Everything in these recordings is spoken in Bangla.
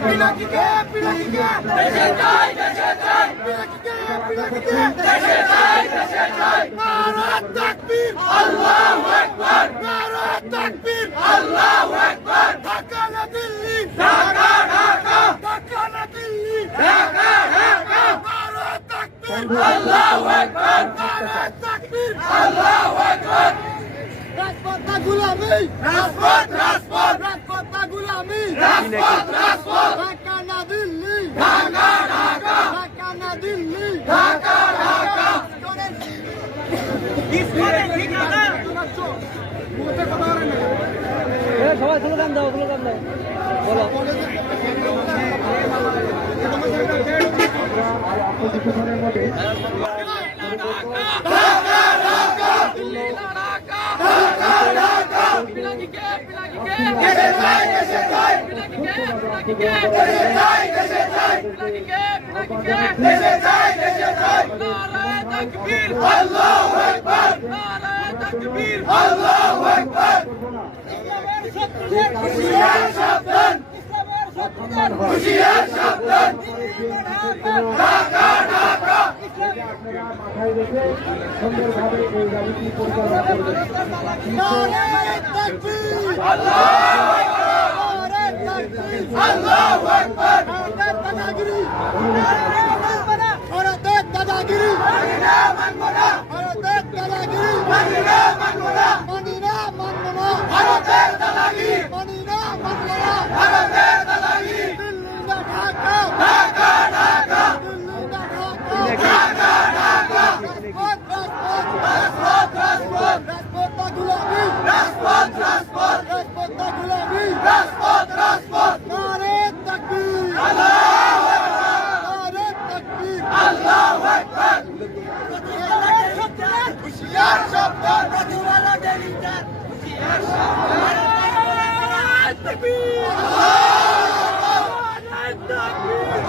পিনাকিকে পিনাকিকে দেশে চাই পিনাকিকে পিনাকিকে দেশে চাই নারে তাকবীর আল্লাহু আকবার নারে তাকবীর আল্লাহু আকবার ঢাকা না দিল্লি ঢাকা ঢাকা ঢাকা না দিল্লি ঢাকা ঢাকা নারে তাকবীর আল্লাহু আকবার নারে তাকবীর আল্লাহু আকবার রাজপথ না গুলামি রাজপথ রাজপথ রাজপথ না গুলামি রাজপথ রাজপথ ঢাকা না দিল্লি ঢাকা ঢাকা ঢাকা না দিল্লি ঢাকা ঢাকা সবাই স্লোগান দাও বলো আল্লাহু আকবার আল্লাহু আকবার হুশিয়ার সাবধান হুশিয়ার সাবধান ঢাকা ঢাকা মাথায় রেখে সুন্দরভাবে এই গাড়িটি পরিচালনা করবেন। নারে তাকবীর আল্লাহু আকবার নারে তাকবীর আল্লাহু আকবার ভারতের দাদাগিরি ভারতের দাদাগিরি মানি না মানবো না ভারতের দাদাগিরি মানি না মানবো না মানি না মানবো না ভারতের দাদাগিরি মানি না মানবো না ভারতের দাদাগিরি দিল্লি না ঢাকা ঢাকা ঢাকা দিল্লি না ঢাকা ঢাকা ঢাকা রাজপথ না গুলামি রাজপথ না গুলামি রাজপথ নারে তাকবীর আল্লাহু আকবার নারে তাকবীর আল্লাহু আকবার হুশিয়ার সাবধান প্রতিওয়ালা ডেলিটার হুশিয়ার সাবধান তাকবীর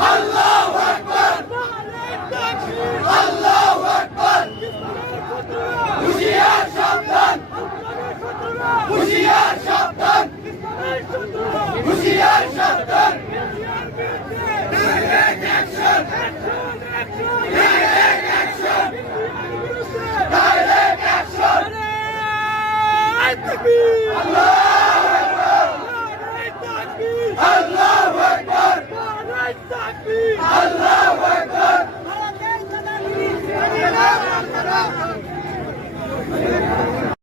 আল্লাহু আকবার আল্লাহু আকবার হুশিয়ার সাবধান হুশিয়ার সাবধান হুশিয়ার সাবধান direct action direct action direct action তাকবীর আল্লাহু আকবার আল্লাহু আকবার তাকবীর আল্লাহু আকবার ভারতের দাদাগিরি